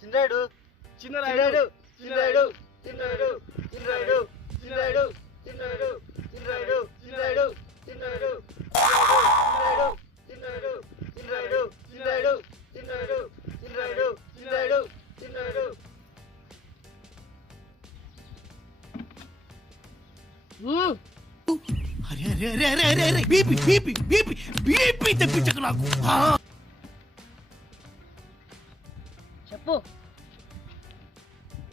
చిన్నరాయుడు చిన్నరాయుడు చిన్నరాయుడు చిన్నరాయుడు చిన్నరాయుడు చిన్నరాయుడు చిన్నరాయుడు చిన్నరాయుడు చిన్నరాయుడు చిన్నరాయుడు చిన్నరాయుడు చిన్నరాయుడు చిన్నరాయుడు చిన్నరాయుడు చిన్నరాయుడు చిన్నరాయుడు చిన్నరాయుడు అరే అరే అరే అరే అరే అరే బీపీ బీపీ బీపీ బీపీ తెప్పించకు నాకు. చెప్పు.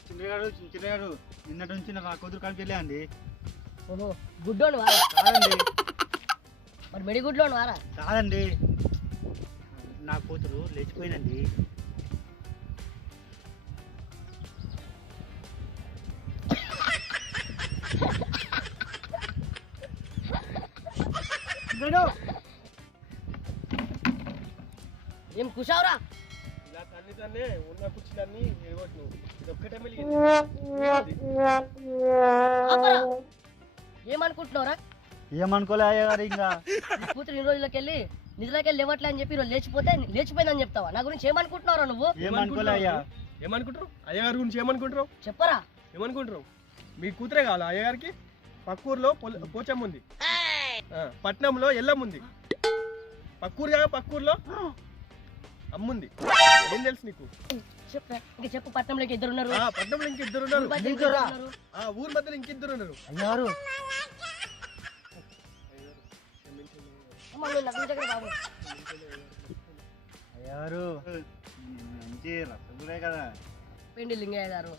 చిన్నగాడు నిన్నటి నుంచి నా కూతురు కాడికి వెళ్ళా అండి. ఓహో గుడ్డోను వారా? కాదండి. మరి మెడి గుడ్లోను వారా? కాదండి, నా కూతురు లేచిపోయిందండి. ఏం కుషావురా? ఇలా తల్లి తల్లి ఉన్న కుర్చీలన్నీ ఎడగొట్టు. ఇది ఒక్కటే ఏమనుకుంటున్నావురా? ఏమనుకోలే అయ్య గారు. ఇంకా కూతురు ఇన్ని రోజులకి వెళ్ళి నిధులకి వెళ్ళి లేవట్లే అని చెప్పి లేచిపోయిందని చెప్తావా? నా గురించి ఏమనుకుంటున్నారా నువ్వు? ఏమనుకోలే అయ్యా. ఏమనుకుంటారు? అయ్యగారి గురించి ఏమనుకుంటారు? చెప్పరా. ఏమనుకుంటారు? మీ కూతురే కావాలా అయ్యగారికి? పక్కూరులో పోచమ్మ ఉంది, పట్నంలో ఎల్లమ్మ ఉంది, పక్కూరులో అమ్ముంది. ఏం తెలుసు నీకు? చెప్పు. పట్నంలోకి ఇద్దరు ఉన్నారు. పట్నంలో ఇంకిద్దరు ఉన్నారు. ఊరు మధ్యలో ఇంకిద్దరు ఉన్నారు. అయ్యారు అయ్యారు మంచి రసగులే కదా. పెండి లింగయ్య గారు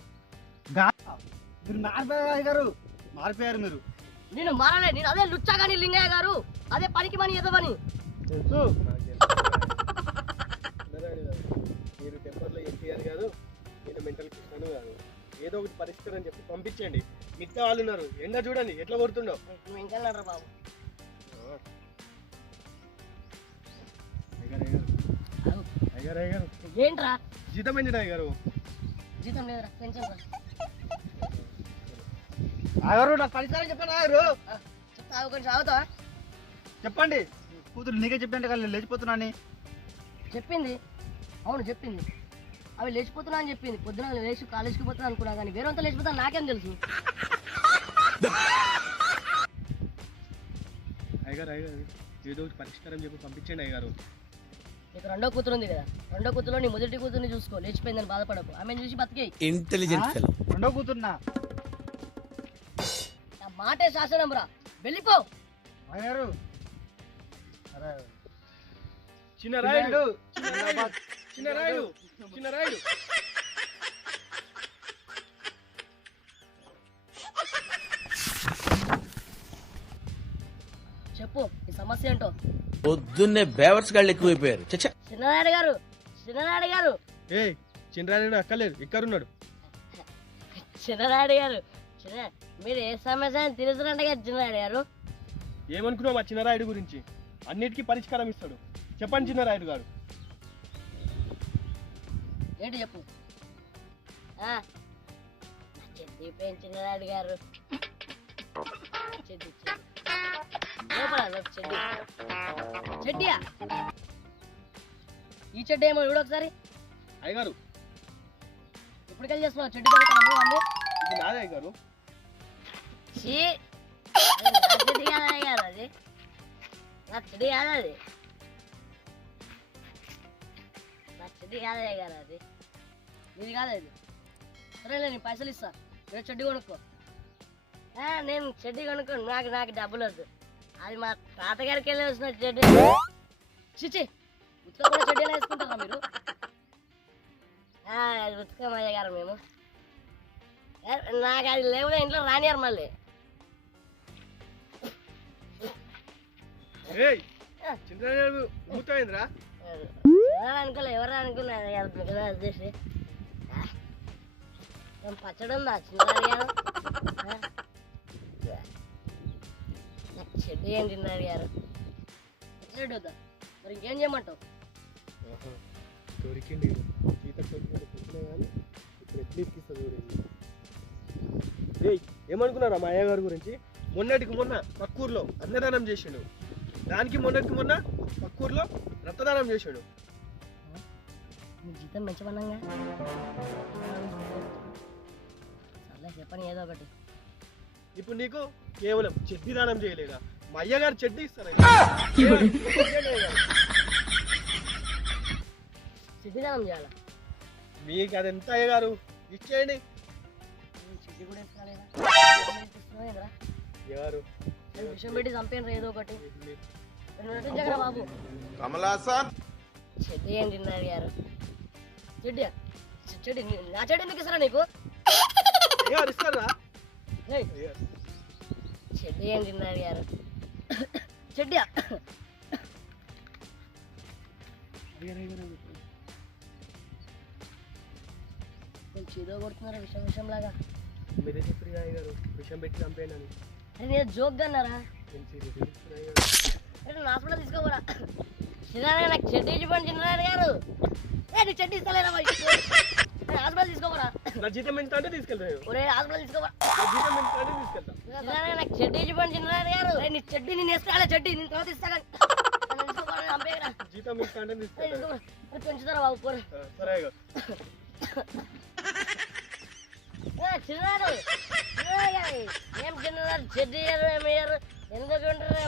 మీరు మారిపోయారు అయ్యగారు. మారిపోయారు మీరు. నేను మారలే. నేను అదే లుచ్చా కానీ లింగయ్య గారు అదే పనికి మని ఎదవని తెలుసు. మీరు టెంపర్లో ఎన్టీఆర్ కాదు, నేను మెంటల్ కృష్ణను కాదు. ఏదో ఒకటి పరిష్కారం చెప్పి పంపించండి. మిగతా వాళ్ళు ఉన్నారు. ఎండ చూడండి ఎట్లా కొడుతుండో. నువ్వు ఇంకెళ్ళరా బాబు. ఏంట్రా జీతం ఏంటి గారు? జీతం లేదురా, పెన్షన్ రా. అయ్యారు నాకు పరిసరం చెప్పండి. అయ్యారు చెప్తా, కొంచెం ఆగుతావా? చెప్పండి. కూతురు నీకే చెప్పండి కానీ నేను లేచిపోతున్నాను చెప్పింది. అవును చెప్పింది. అవి లేచిపోతున్నా అని చెప్పింది. పొద్దున లేచి కాలేజీకి పోతున్నా అనుకున్నా కానీ వేరేంతా లేచిపోతా నాకేం తెలుసు. అయ్యగారు ఏదో ఒకటి పరిష్కారం చెప్పి పంపించండి అయ్యగారు. నీకు రెండో కూతురు ఉంది కదా, రెండో కూతురులో నీ మొదటి కూతురుని చూసుకో. లేచిపోయిందని బాధపడకు. ఆమెను చూసి బతికే. ఇంటెలిజెంట్ రెండో కూతురున్నా. నా మాటే శాసనం రా. వెళ్ళిపో. అయ్యారు చిన్నరాయుడు చిన్నరాయుడు చిన్నరాయుడు చెప్పు ఈ సమస్య ఏంటో. పొద్దున్నే బేవర్స్ గాళ్ళు ఎక్కువైపోయారు. చిన్ననాయుడు గారు, చిన్ననాయుడు గారు, చిన్నరాయుడు అక్కర్లేదు, ఇక్కడున్నాడు. చిన్ననాయుడు గారు, మీరు ఏ సమస్య తెలుసునంటే కదా చిన్ననాయుడు గారు. ఏమనుకున్నావు మా చిన్నరాయుడు గురించి? అన్నిటికీ పరిష్కారం ఇస్తాడు. చెప్పండి చిన్నరాయుడు గారు. ఏంటి చెప్పు. చెడ్డీపోయింది చిన్ననాయుడు గారు. చెడ్డీ చెడ్డీయా? ఈ చెడ్డీ ఏమో చూడు ఒకసారి. అయ్యగారు ఇప్పటికెళ్ళి చేస్తున్నావు చెడ్డీ కొనుక్కోండి. ఇది నాదే అయ్యగారు. చెడ్డీ కాదు అయ్యారు, అది నా చెడ్డీ కాదు. అది నా చెడ్డీ కాదు అయ్యారు, అది నీది కాదు. అది సరేలే, నేను పైసలు ఇస్తా. నేను చెడ్డీ కొనుక్కో. నేను చెడ్డీ కొనుక్కోను, నాకు డబ్బులు వద్దు. అది మా తాతగారికి వెళ్ళి వచ్చిన చెడ్డీ. చిచి ఉతకకుండా చెడ్డీ వేసుకుంటారా మీరు? ఉతకమయ్య గారు మేము. నాకు అది లేవుగా ఇంట్లో రానియారు మళ్ళీ. చిన్నరాయుడు మూతమైందిరా అనుకోలే, ఎవరు అనుకున్నా చేసి పచ్చడి ఉందా చిన్నరాయుడు గారు? నాకు చెడ్డీ ఏం చిన్నరాయుడు గారు చెడ్డీ వద్దా? మరి ఇంకేం చేయమంటావు? దొరికింది కానీ ఇప్పుడు ఎట్లా ఇప్పిస్తుంది. ఏమనుకున్నారా మా అయ్యగారి గురించి? మొన్నటికి మొన్న పక్కూరులో అన్నదానం చేసాడు. దానికి మొన్నటికి మొన్న పక్కూరులో రక్తదానం చేశాడు. నీ జీతం పెంచమన్నాగా సర్లే చెప్పని ఏదో ఒకటి. ఇప్పుడు నీకు కేవలం చెడ్డీ దానం చేయలేదా, మా అయ్యగారు చెడ్డీ ఇస్తారు. సిద్ధిదానం చేయాలా? మీకు అది ఎంత అయ్యగారు ఇచ్చేయండి. సిద్ధి కూడా ఇస్తున్నాలేదా? ఇస్తున్నావేంద్రా? అయ్యగారు విషయం పెట్టి చంపేయండి ఏదో ఒకటి. నటించగరా బాబు. చెడ్డి ఏం తిన్నారు గారు? చెడ్డి చెడ్డి నా చెడ్డి ఎందుకు ఇస్తారా నీకు? అయ్యగారు ఇస్తారా? ఏయ్, చెడ్డి ఏం తిన్నారు గారు? చెడ్డి కొంచెం ఏదో కొడుతున్నారు విషయం లాగా. మీరే చెప్పారు అయ్యగారు విషయం పెట్టి చంపేయండి అని. అరే నేను జోక్ అన్నారా? నేను సీరియస్ చెప్తున్నా అయ్యగారు. అరే నా హాస్పిటల్ తీసుకోపోరా. చిన్నారాయణ నాకు చెడ్డి ఇచ్చిపోండి చిన్నారాయణ గారు. ఏ నీ చెడ్డి ఇస్తలేరా హాస్పిటల్ తీసుకోపోరా. నా జీతం ఎంత అంటే తీసుకెళ్తాను. ఒరే హాస్పిటల్ తీసుకోపోరా. నా జీతం ఎంత అంటే తీసుకెళ్తా. చిన్నారాయణ నాకు చెడ్డి ఇచ్చిపోండి చిన్నారాయణ గారు. నీ చెడ్డి నేను వేసుకోవాలి చెడ్డి నేను తర్వాత ఇస్తాను. జీతం ఎంత అంటే తీసుకెళ్తా. పెంచుతారా బాబు పోరు. సరే అయ్యగారు. చిన్నారు ఏం చిన్నారు చెడ్డి ఏమయ్యారు ఎందుకు ఉంటారు?